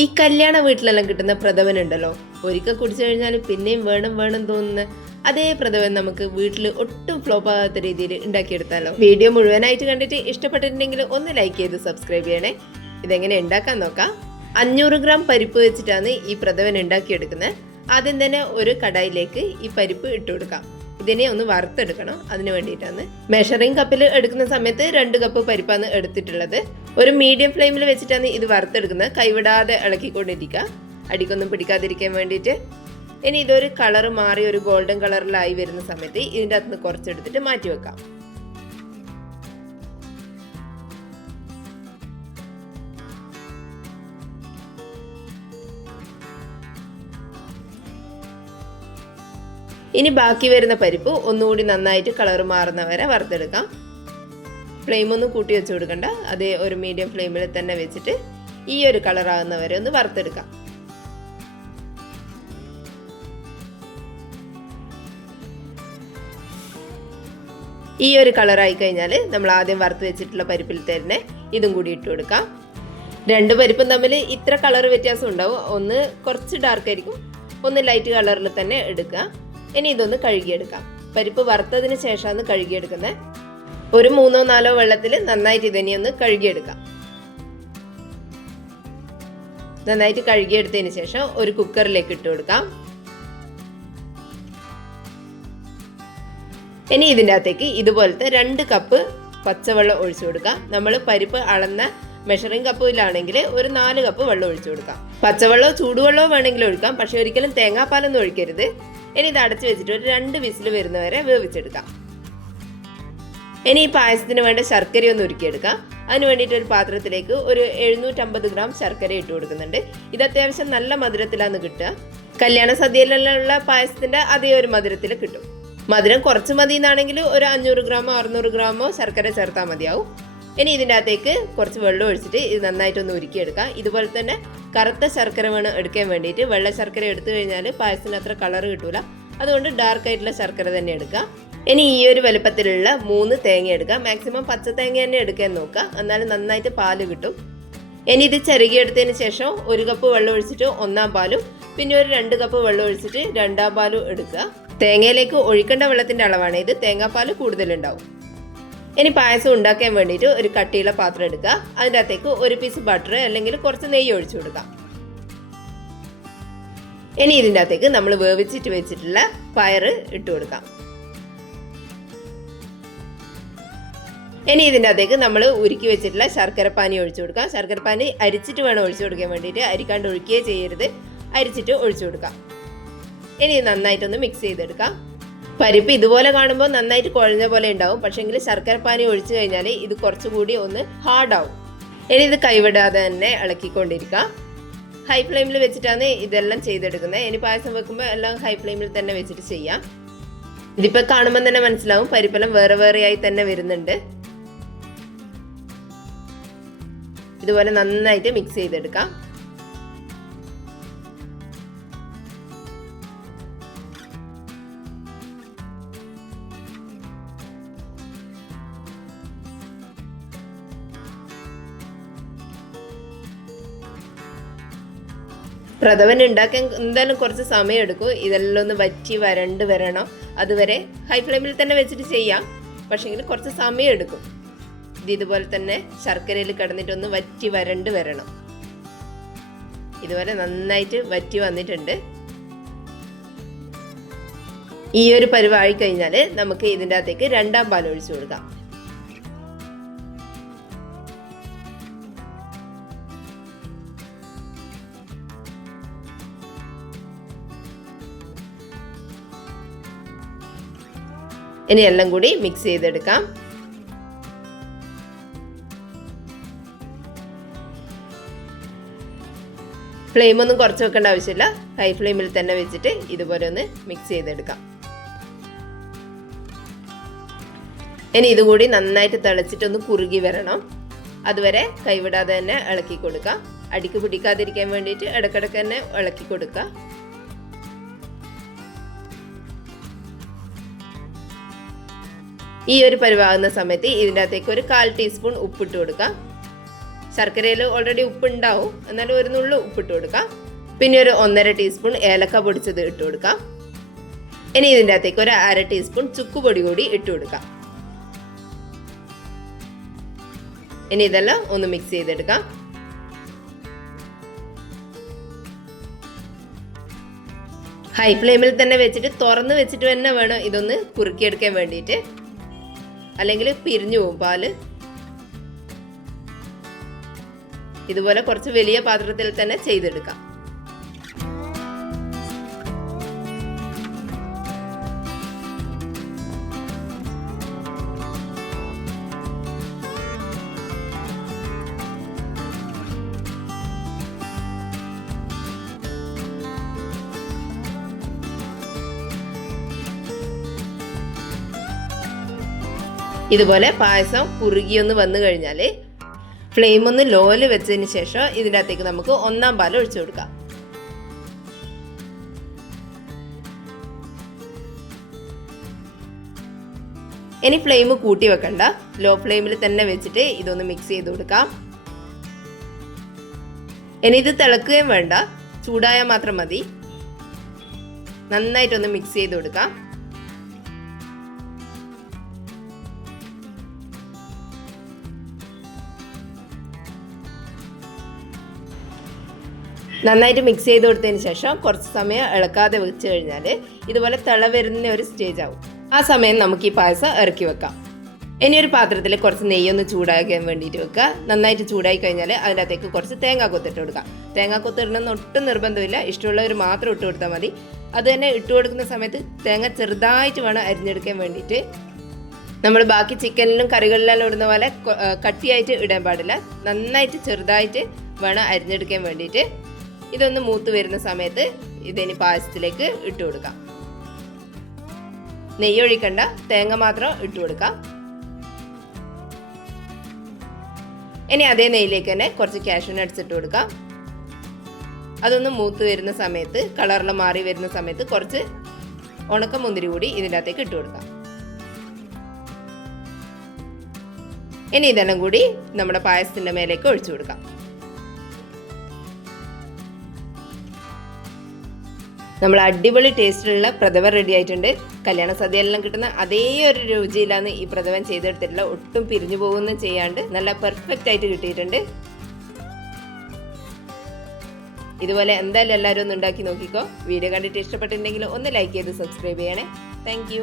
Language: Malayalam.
ഈ കല്യാണ വീട്ടിലെല്ലാം കിട്ടുന്ന പ്രഥമനുണ്ടല്ലോ, ഒരിക്കൽ കുടിച്ചു കഴിഞ്ഞാൽ പിന്നെയും വേണം വേണം തോന്നുന്ന അതേ പ്രഥമൻ നമുക്ക് വീട്ടിൽ ഒട്ടും ഫ്ലോപ്പ് ആകാത്ത രീതിയിൽ ഉണ്ടാക്കിയെടുത്താലോ. വീഡിയോ മുഴുവനായിട്ട് കണ്ടിട്ട് ഇഷ്ടപ്പെട്ടിട്ടുണ്ടെങ്കിൽ ഒന്ന് ലൈക്ക് ചെയ്ത് സബ്സ്ക്രൈബ് ചെയ്യണേ. ഇതെങ്ങനെ ഉണ്ടാക്കാൻ നോക്കാം. 500 ഗ്രാം പരിപ്പ് വെച്ചിട്ടാണ് ഈ പ്രഥമൻ ഉണ്ടാക്കിയെടുക്കുന്നത്. ആദ്യം തന്നെ ഒരു കടായിലേക്ക് ഈ പരിപ്പ് ഇട്ട് കൊടുക്കാം. ഇതിനെ ഒന്ന് വറുത്തെടുക്കണം. അതിന് വേണ്ടിയിട്ടാണ് മെഷറിംഗ് കപ്പിൽ എടുക്കുന്ന സമയത്ത് 2 കപ്പ് പരിപ്പാണ് എടുത്തിട്ടുള്ളത്. ഒരു മീഡിയം ഫ്ലെയിമിൽ വെച്ചിട്ടാണ് ഇത് വറുത്തെടുക്കുന്നത്. കൈവിടാതെ ഇളക്കിക്കൊണ്ടിരിക്കുക, അടിക്കൊന്നും പിടിക്കാതിരിക്കാൻ വേണ്ടിയിട്ട്. ഇനി ഇതൊരു കളർ മാറി ഒരു ഗോൾഡൻ കളറിലായി വരുന്ന സമയത്ത് ഇതിൻ്റെ അകത്ത് നിന്ന് കുറച്ചെടുത്തിട്ട് മാറ്റി വെക്കാം. ഇനി ബാക്കി വരുന്ന പരിപ്പ് ഒന്നുകൂടി നന്നായിട്ട് കളർ മാറുന്ന വരെ വറുത്തെടുക്കാം. ഫ്ലെയിം ഒന്നും കൂട്ടി വെച്ച് കൊടുക്കണ്ട, അതേ ഒരു മീഡിയം ഫ്ലെയിമിൽ തന്നെ വെച്ചിട്ട് ഈ ഒരു കളർ ആകുന്ന വരെ ഒന്ന് വറുത്തെടുക്കാം. ഈ ഒരു കളറായി കഴിഞ്ഞാൽ നമ്മൾ ആദ്യം വറുത്ത് വെച്ചിട്ടുള്ള പരിപ്പിൽ തന്നെ ഇതും കൂടി ഇട്ട് കൊടുക്കാം. 2 പരിപ്പും തമ്മിൽ ഇത്ര കളർ വ്യത്യാസം ഉണ്ടാവും. ഒന്ന് കുറച്ച് ഡാർക്ക് ആയിരിക്കും, ഒന്ന് ലൈറ്റ് കളറിൽ തന്നെ എടുക്കുക. ഇനി ഇതൊന്ന് കഴുകിയെടുക്കാം. പരിപ്പ് വറുത്തതിന് ശേഷമാണ് കഴുകിയെടുക്കുന്നത്. ഒരു 3-4 വെള്ളത്തിൽ നന്നായിട്ട് ഇതിനെ ഒന്ന് കഴുകിയെടുക്കാം. നന്നായിട്ട് കഴുകിയെടുത്തതിന് ശേഷം ഒരു കുക്കറിലേക്ക് ഇട്ട് കൊടുക്കാം. ഇനി ഇതിൻ്റെ അകത്തേക്ക് ഇതുപോലത്തെ 2 കപ്പ് പച്ചവെള്ളം ഒഴിച്ചു കൊടുക്കാം. നമ്മൾ പരിപ്പ് അളന്ന മെഷറിംഗ് കപ്പിലാണെങ്കിൽ ഒരു 4 കപ്പ് വെള്ളം ഒഴിച്ചു കൊടുക്കാം. പച്ചവെള്ളമോ ചൂടുവെള്ളമോ വേണമെങ്കിൽ ഒഴിക്കാം, പക്ഷെ ഒരിക്കലും തേങ്ങാപ്പാലൊന്നും ഒഴിക്കരുത്. ഇനി ഇത് അടച്ചു വെച്ചിട്ട് ഒരു 2 വിസിൽ വരുന്നവരെ വേവിച്ചെടുക്കാം. ഇനി ഈ പായസത്തിന് വേണ്ട ശർക്കര ഒന്ന് ഉരുക്കിയെടുക്കാം. അതിന് വേണ്ടിയിട്ട് ഒരു പാത്രത്തിലേക്ക് ഒരു 750 ഗ്രാം ശർക്കര ഇട്ട് കൊടുക്കുന്നുണ്ട്. ഇത് അത്യാവശ്യം നല്ല മധുരത്തിലാണ് കിട്ടുക. കല്യാണ സദ്യയിലുള്ള പായസത്തിന്റെ അതേ ഒരു മധുരത്തിൽ കിട്ടും. മധുരം കുറച്ച് മതി എന്നാണെങ്കിൽ ഒരു 500 ഗ്രാമോ 600 ഗ്രാമോ ശർക്കര ചേർത്താൽ മതിയാവും. ഇനി ഇതിൻ്റെ അകത്തേക്ക് കുറച്ച് വെള്ളം ഒഴിച്ചിട്ട് ഇത് നന്നായിട്ടൊന്ന് ഉരുക്കിയെടുക്കാം. ഇതുപോലെ തന്നെ കറുത്ത ശർക്കര വേണം എടുക്കാൻ വേണ്ടിയിട്ട്. വെള്ള ശർക്കര എടുത്തു കഴിഞ്ഞാൽ പായസത്തിന് അത്ര കളർ കിട്ടൂല. അതുകൊണ്ട് ഡാർക്ക് ആയിട്ടുള്ള ശർക്കര തന്നെ എടുക്കാം. ഇനി ഈ ഒരു വലുപ്പത്തിലുള്ള 3 തേങ്ങ എടുക്കാം. മാക്സിമം പച്ച തേങ്ങ തന്നെ എടുക്കാൻ നോക്കുക, എന്നാലും നന്നായിട്ട് പാല് കിട്ടും. ഇനി ഇത് ചെറുകിയെടുത്തതിന് ശേഷം 1 കപ്പ് വെള്ളം ഒഴിച്ചിട്ട് 1-ാം പാലും പിന്നെ ഒരു 2 കപ്പ് വെള്ളം ഒഴിച്ചിട്ട് 2-ാം പാലും എടുക്കുക. തേങ്ങയിലേക്ക് ഒഴിക്കേണ്ട വെള്ളത്തിന്റെ അളവാണ് ഇത്. തേങ്ങാപ്പാൽ കൂടുതലുണ്ടാവും. ഇനി പായസം ഉണ്ടാക്കാൻ വേണ്ടിയിട്ട് ഒരു കട്ടിയുള്ള പാത്രം എടുക്കുക. അതിൻ്റെ അകത്തേക്ക് ഒരു പീസ് ബട്ടർ അല്ലെങ്കിൽ കുറച്ച് നെയ്യ് ഒഴിച്ചു കൊടുക്കാം. ഇനി ഇതിൻ്റെ അകത്തേക്ക് നമ്മൾ വേവിച്ചിട്ട് വെച്ചിട്ടുള്ള പയറ് ഇട്ട് കൊടുക്കാം. ഇനി ഇതിൻ്റെ അകത്തേക്ക് നമ്മൾ ഉരുക്കി വെച്ചിട്ടുള്ള ശർക്കരപ്പാനി ഒഴിച്ചു കൊടുക്കാം. ശർക്കരപ്പാനി അരിച്ചിട്ട് വേണം ഒഴിച്ചു കൊടുക്കാൻ വേണ്ടിയിട്ട്. അരിക്കാണ്ട് ഒഴിക്കുകയേ ചെയ്യരുത്, അരിച്ചിട്ട് ഒഴിച്ചു കൊടുക്കാം. ഇനി നന്നായിട്ടൊന്ന് മിക്സ് ചെയ്തെടുക്കാം. പരിപ്പ് ഇതുപോലെ കാണുമ്പോൾ നന്നായിട്ട് കുഴഞ്ഞ പോലെ ഉണ്ടാവും, പക്ഷേങ്കിൽ ശർക്കരപ്പാനി ഒഴിച്ചു കഴിഞ്ഞാൽ ഇത് കുറച്ചുകൂടി ഒന്ന് ഹാർഡാവും. ഇനി ഇത് കൈവിടാതെ തന്നെ ഇളക്കിക്കൊണ്ടിരിക്കാം. ഹൈ ഫ്ലെയിമിൽ വെച്ചിട്ടാണ് ഇതെല്ലാം ചെയ്തെടുക്കുന്നത്. ഇനി പായസം വെക്കുമ്പോൾ എല്ലാം ഹൈ ഫ്ലെയിമിൽ തന്നെ വെച്ചിട്ട് ചെയ്യാം. ഇതിപ്പോൾ കാണുമ്പോൾ തന്നെ മനസ്സിലാവും പരിപ്പെല്ലാം വേറെ വേറെയായി തന്നെ വരുന്നുണ്ട്. ഇതുപോലെ നന്നായിട്ട് മിക്സ് ചെയ്തെടുക്കാം. പ്രഥമൻ ഉണ്ടാക്കാൻ എന്തായാലും കുറച്ച് സമയം എടുക്കും. ഇതെല്ലാം ഒന്ന് വറ്റി വരണ്ട് വരണം. അതുവരെ ഹൈ ഫ്ലെയിമിൽ തന്നെ വെച്ചിട്ട് ചെയ്യാം, പക്ഷേങ്കിൽ കുറച്ച് സമയം എടുക്കും. ഇതുപോലെ തന്നെ ശർക്കരയിൽ കിടന്നിട്ടൊന്ന് വറ്റി വരണ്ട് വരണം. ഇതുപോലെ നന്നായിട്ട് വറ്റി വന്നിട്ടുണ്ട്. ഈ ഒരു പരുവായി കഴിഞ്ഞാൽ നമുക്ക് ഇതിൻ്റെ അകത്തേക്ക് 2-ാം പാൽ ഒഴിച്ചു കൊടുക്കാം. ഇനി എല്ലാം കൂടി മിക്സ് ചെയ്തെടുക്കാം. ഫ്ലെയിം ഒന്നും കുറച്ച് വെക്കേണ്ട ആവശ്യമില്ല, ഹൈ ഫ്ലെയിമിൽ തന്നെ വെച്ചിട്ട് ഇതുപോലെ ഒന്ന് മിക്സ് ചെയ്തെടുക്കാം. ഇനി ഇതുകൂടി നന്നായിട്ട് തിളച്ചിട്ടൊന്ന് കുറുകി വരണം. അതുവരെ കൈവിടാതെ തന്നെ ഇളക്കി കൊടുക്കാം. അടിക്ക് പിടിക്കാതിരിക്കാൻ വേണ്ടിയിട്ട് ഇടയ്ക്കിടയ്ക്ക് തന്നെ ഇളക്കി കൊടുക്കുക. ഈ ഒരു പരുവാകുന്ന സമയത്ത് ഇതിൻ്റെ അകത്തേക്ക് ഒരു 1/4 ടീസ്പൂൺ ഉപ്പിട്ട് കൊടുക്കാം. ശർക്കരയിൽ ഓൾറെഡി ഉപ്പ് ഉണ്ടാവും, എന്നാലും ഒരു നുള്ളു ഉപ്പിട്ട് കൊടുക്കാം. പിന്നെ ഒരു 1.5 ടീസ്പൂൺ ഏലക്ക പൊടിച്ചത് ഇട്ട് കൊടുക്കാം. ഇനി ഇതിൻ്റെ അകത്തേക്ക് ഒരു 1/2 ടീസ്പൂൺ ചുക്കുപൊടി കൂടി ഇട്ട് കൊടുക്കാം. ഇനി ഇതെല്ലാം ഒന്ന് മിക്സ് ചെയ്തെടുക്കാം. ഹൈ ഫ്ലെയിമിൽ തന്നെ വെച്ചിട്ട് തുറന്ന് വെച്ചിട്ട് തന്നെ വേണം ഇതൊന്ന് കുറുക്കിയെടുക്കാൻ വേണ്ടിയിട്ട്, അല്ലെങ്കിൽ പിരിഞ്ഞു പോകും പാല്. ഇതുപോലെ കുറച്ച് വലിയ പാത്രത്തിൽ തന്നെ ചെയ്തെടുക്കാം. ഇതുപോലെ പായസം കുറുകിയൊന്ന് വന്നു കഴിഞ്ഞാൽ ഫ്ലെയിം ഒന്ന് ലോയിൽ വെച്ചതിന് ശേഷം ഇതിൻ്റെ അകത്തേക്ക് നമുക്ക് 1-ാം പാൽ ഒഴിച്ചു കൊടുക്കാം. ഇനി ഫ്ലെയിം കൂട്ടി വെക്കണ്ട, ലോ ഫ്ലെയിമിൽ തന്നെ വെച്ചിട്ട് ഇതൊന്ന് മിക്സ് ചെയ്ത് കൊടുക്കാം. ഇനി ഇത് തിളക്കുകയും വേണ്ട, ചൂടായാൽ മാത്രം മതി. നന്നായിട്ടൊന്ന് മിക്സ് ചെയ്ത് കൊടുക്കാം. നന്നായിട്ട് മിക്സ് ചെയ്ത് കൊടുത്തതിന് ശേഷം കുറച്ച് സമയം ഇളക്കാതെ വെച്ച് കഴിഞ്ഞാൽ ഇതുപോലെ തിള വരുന്ന ഒരു സ്റ്റേജ് ആവും. ആ സമയം നമുക്ക് ഈ പായസം ഇറക്കി വെക്കാം. ഇനി ഒരു പാത്രത്തിൽ കുറച്ച് നെയ്യൊന്ന് ചൂടാക്കാൻ വേണ്ടിയിട്ട് വെക്കുക. നന്നായിട്ട് ചൂടായി കഴിഞ്ഞാൽ അതിനകത്തേക്ക് കുറച്ച് തേങ്ങാക്കൊത്തിട്ട് കൊടുക്കാം. തേങ്ങാക്കൊത്ത് ഇടണമെന്ന് ഒട്ടും നിർബന്ധമില്ല, ഇഷ്ടമുള്ളവർ മാത്രം ഇട്ട് കൊടുത്താൽ മതി. അത് തന്നെ ഇട്ട് കൊടുക്കുന്ന സമയത്ത് തേങ്ങ ചെറുതായിട്ട് വേണം അരിഞ്ഞെടുക്കാൻ വേണ്ടിയിട്ട്. നമ്മൾ ബാക്കി ചിക്കനിലും കറികളിലെല്ലാം ഇടുന്ന പോലെ കട്ടിയായിട്ട് ഇടാൻ പാടില്ല, നന്നായിട്ട് ചെറുതായിട്ട് വേണം അരിഞ്ഞെടുക്കാൻ വേണ്ടിയിട്ട്. ഇതൊന്ന് മൂത്ത് വരുന്ന സമയത്ത് ഇതിനി പായസത്തിലേക്ക് ഇട്ട് കൊടുക്കാം. നെയ്യ് ഒഴിക്കണ്ട, തേങ്ങ മാത്രം ഇട്ട് കൊടുക്കാം. ഇനി അതേ നെയ്യിലേക്ക് തന്നെ കുറച്ച് കാഷ്യൂ നട്ട്സ് ഇട്ട് കൊടുക്കാം. അതൊന്ന് മൂത്ത് വരുന്ന സമയത്ത് കളറെല്ലാം മാറി വരുന്ന സമയത്ത് കുറച്ച് ഉണക്കമുന്തിരി കൂടി ഇതിൻ്റെ അകത്തേക്ക് ഇട്ട് കൊടുക്കാം. ഇനി ഇതെല്ലാം കൂടി നമ്മുടെ പായസത്തിൻ്റെ മേലേക്ക് ഒഴിച്ചു കൊടുക്കാം. നമ്മൾ അടിപൊളി ടേസ്റ്റിലുള്ള പ്രഥമൻ റെഡി ആയിട്ടുണ്ട്. കല്യാണ സദ്യയെല്ലാം കിട്ടുന്ന അതേ ഒരു രുചിയിലാണ് ഈ പ്രഥമൻ ചെയ്തെടുത്തിട്ടുള്ള. ഒട്ടും പിരിഞ്ഞു പോകുന്ന ചെയ്യാണ്ട് നല്ല പെർഫെക്റ്റ് ആയിട്ട് കിട്ടിയിട്ടുണ്ട്. ഇതുപോലെ എന്തായാലും എല്ലാവരും ഒന്ന് ഉണ്ടാക്കി നോക്കിക്കോ. വീഡിയോ കണ്ടിട്ട് ഇഷ്ടപ്പെട്ടിട്ടുണ്ടെങ്കിൽ ഒന്ന് ലൈക്ക് ചെയ്ത് സബ്സ്ക്രൈബ് ചെയ്യണേ. താങ്ക്